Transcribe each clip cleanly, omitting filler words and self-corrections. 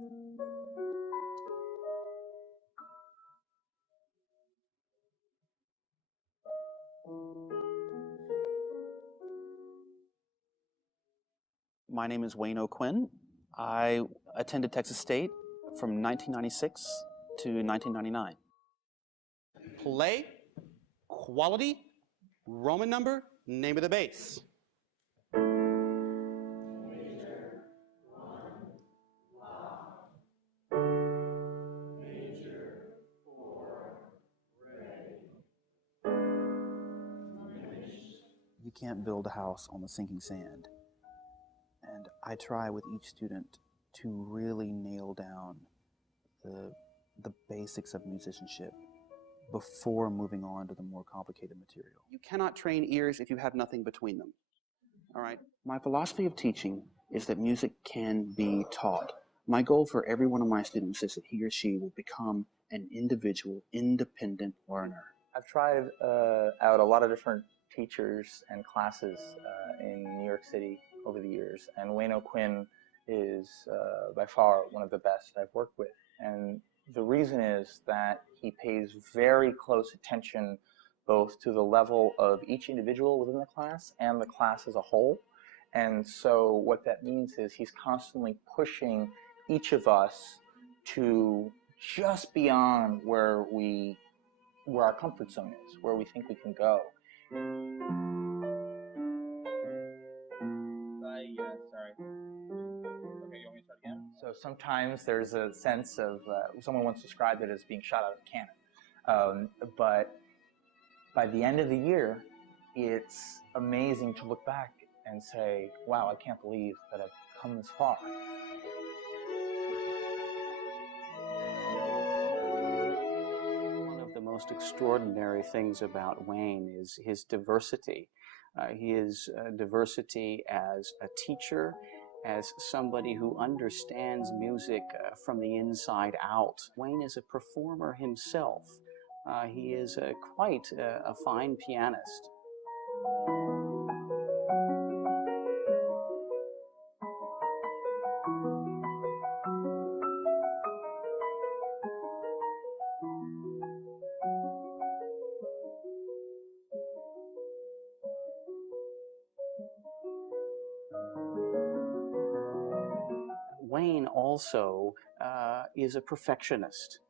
My name is Wayne O'Quinn. I attended Texas State from 1996 to 1999. Play, quality, Roman number, name of the bass. You can't build a house on the sinking sand. And I try with each student to really nail down the basics of musicianship before moving on to the more complicated material. You cannot train ears if you have nothing between them. All right? My philosophy of teaching is that music can be taught. My goal for every one of my students is that he or she will become an individual, independent learner. I've tried out a lot of different teachers and classes in New York City over the years, and Wayne O'Quinn is by far one of the best I've worked with. And the reason is that he pays very close attention both to the level of each individual within the class and the class as a whole. And so what that means is he's constantly pushing each of us to just beyond where our comfort zone is, where we think we can go. Sorry. Okay, you want me to start again? So sometimes there's a sense of, someone once described it as being shot out of a cannon. But by the end of the year, it's amazing to look back and say, wow, I can't believe that I've come this far. One of the most extraordinary things about Wayne is his diversity. He is diversity as a teacher, as somebody who understands music from the inside out. Wayne is a performer himself. He is quite a fine pianist. Wayne also is a perfectionist,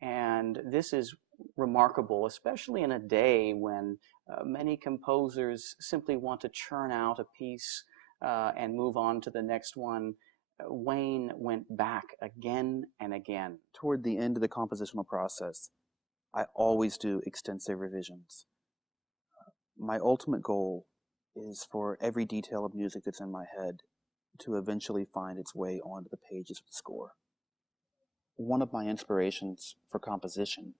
and this is remarkable, especially in a day when many composers simply want to churn out a piece and move on to the next one. Wayne went back again and again. Toward the end of the compositional process, I always do extensive revisions. My ultimate goal is for every detail of music that's in my head to eventually find its way onto the pages of the score. One of my inspirations for composition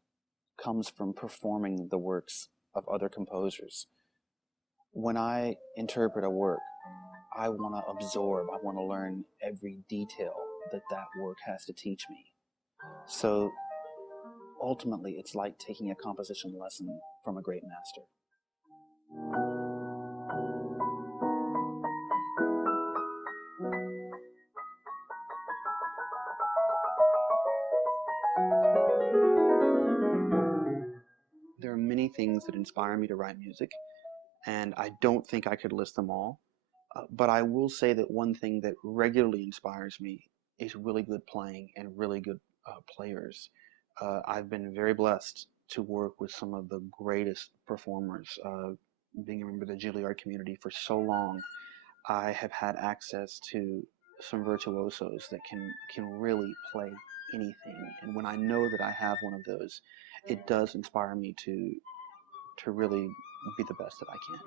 comes from performing the works of other composers. When I interpret a work, I want to absorb, I want to learn every detail that that work has to teach me. So ultimately, it's like taking a composition lesson from a great master. There are many things that inspire me to write music, and I don't think I could list them all. But I will say that one thing that regularly inspires me is really good playing and really good players. I've been very blessed to work with some of the greatest performers. Being a member of the Juilliard community for so long, I have had access to some virtuosos that can really play anything. And when I know that I have one of those, it does inspire me to really be the best that I can.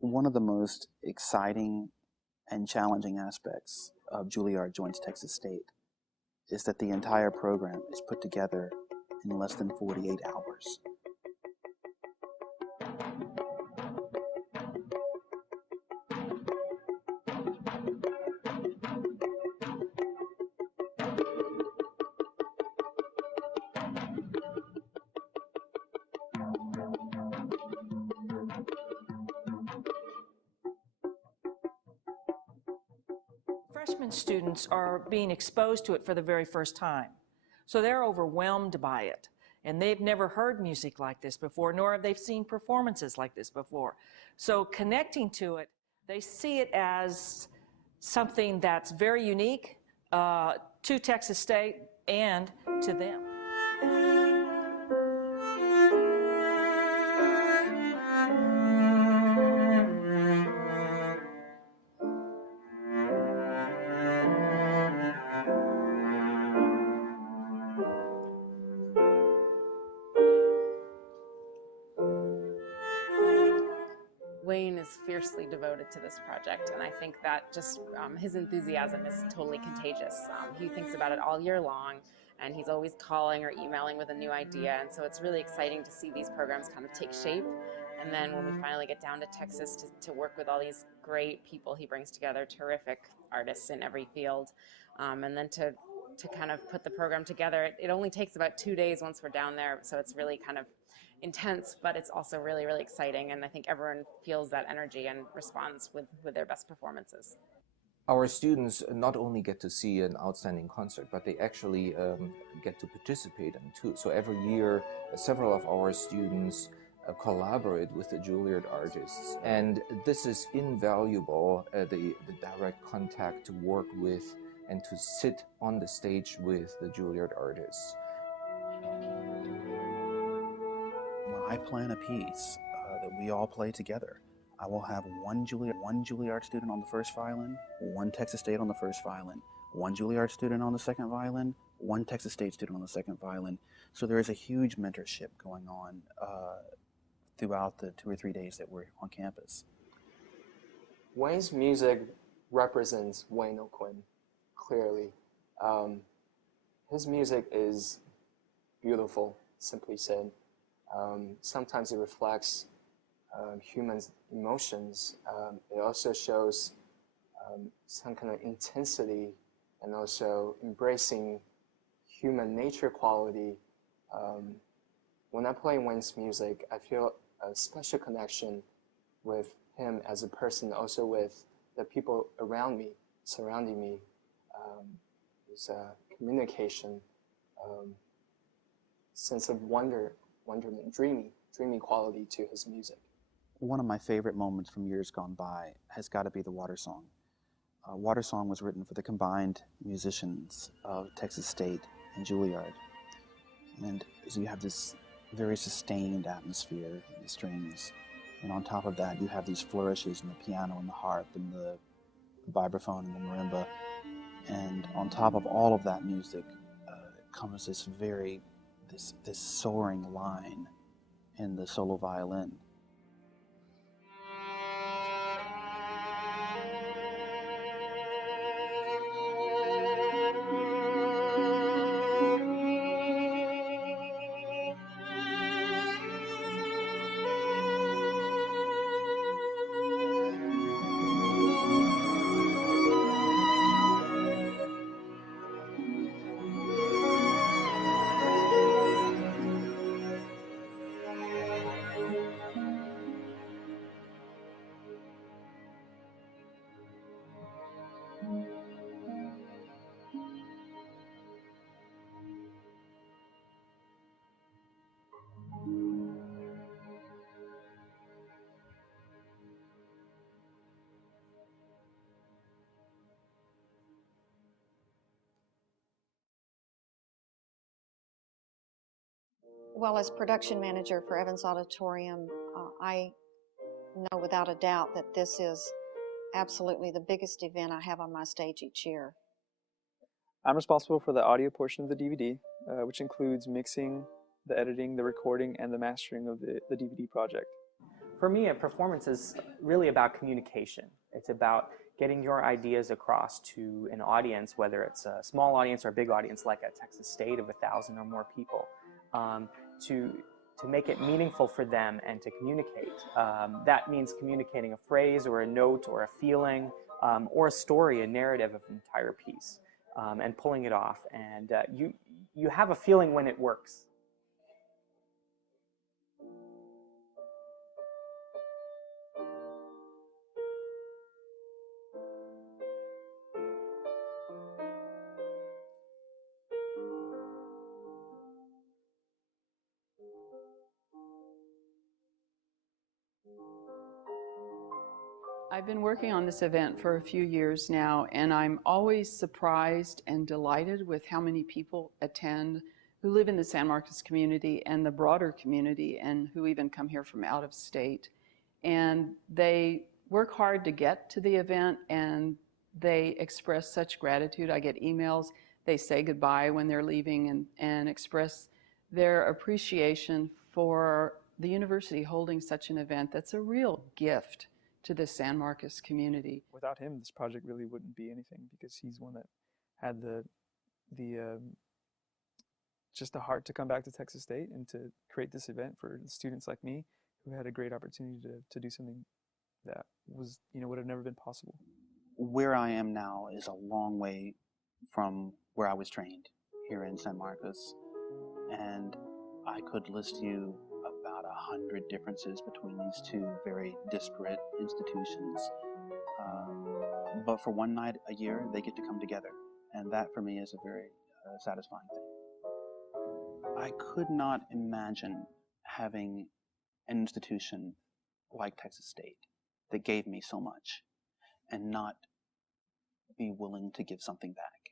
One of the most exciting and challenging aspects of Juilliard joins Texas State is that the entire program is put together in less than 48 hours. freshman students are being exposed to it for the very first time. So they're overwhelmed by it. And they've never heard music like this before, nor have they seen performances like this before. So connecting to it, they see it as something that's very unique to Texas State and to them. Wayne is fiercely devoted to this project, and I think that just his enthusiasm is totally contagious. He thinks about it all year long, and he's always calling or emailing with a new idea, and so it's really exciting to see these programs kind of take shape. And then when we finally get down to Texas to work with all these great people he brings together, terrific artists in every field, and then to kind of put the program together. It only takes about 2 days once we're down there, so it's really kind of intense, but it's also really, really exciting, and I think everyone feels that energy and responds with their best performances. Our students not only get to see an outstanding concert, but they actually get to participate in too. So every year, several of our students collaborate with the Juilliard artists, and this is invaluable, the direct contact to work with and to sit on the stage with the Juilliard artists. When I plan a piece that we all play together, I will have one Juilliard student on the first violin, one Texas State on the first violin, one Juilliard student on the second violin, one Texas State student on the second violin. So there is a huge mentorship going on throughout the 2 or 3 days that we're on campus. Wayne's music represents Wayne O'Quinn, clearly. His music is beautiful, simply said. Sometimes it reflects human emotions. It also shows some kind of intensity and also embracing human nature quality. When I play Wayne's music, I feel a special connection with him as a person, also with the people around me, surrounding me. There's a communication, sense of wonderment, dreamy quality to his music. One of my favorite moments from years gone by has got to be the Water Song. Water Song was written for the combined musicians of Texas State and Juilliard. And so you have this very sustained atmosphere in the strings. And on top of that, you have these flourishes in the piano and the harp and the vibraphone and the marimba. And on top of all of that music comes this soaring line in the solo violin. Well, as production manager for Evans Auditorium, I know without a doubt that this is absolutely the biggest event I have on my stage each year. I'm responsible for the audio portion of the DVD, which includes mixing, the editing, the recording, and the mastering of the DVD project. For me, a performance is really about communication. It's about getting your ideas across to an audience, whether it's a small audience or a big audience like at Texas State of 1,000 or more people, to make it meaningful for them and to communicate. That means communicating a phrase or a note or a feeling or a story, a narrative of an entire piece, and pulling it off. And you have a feeling when it works. I've been working on this event for a few years now, and I'm always surprised and delighted with how many people attend who live in the San Marcos community and the broader community, and who even come here from out of state. And they work hard to get to the event, and they express such gratitude. I get emails, they say goodbye when they're leaving, and express their appreciation for the university holding such an event that's a real gift to the San Marcos community. Without him, this project really wouldn't be anything, because he's one that had the just the heart to come back to Texas State and to create this event for students like me, who had a great opportunity to do something that was, would have never been possible. Where I am now is a long way from where I was trained here in San Marcos, and I could list you about 100 differences between these two very disparate institutions. But for one night a year, they get to come together, and that for me is a very satisfying thing. I could not imagine having an institution like Texas State that gave me so much and not be willing to give something back.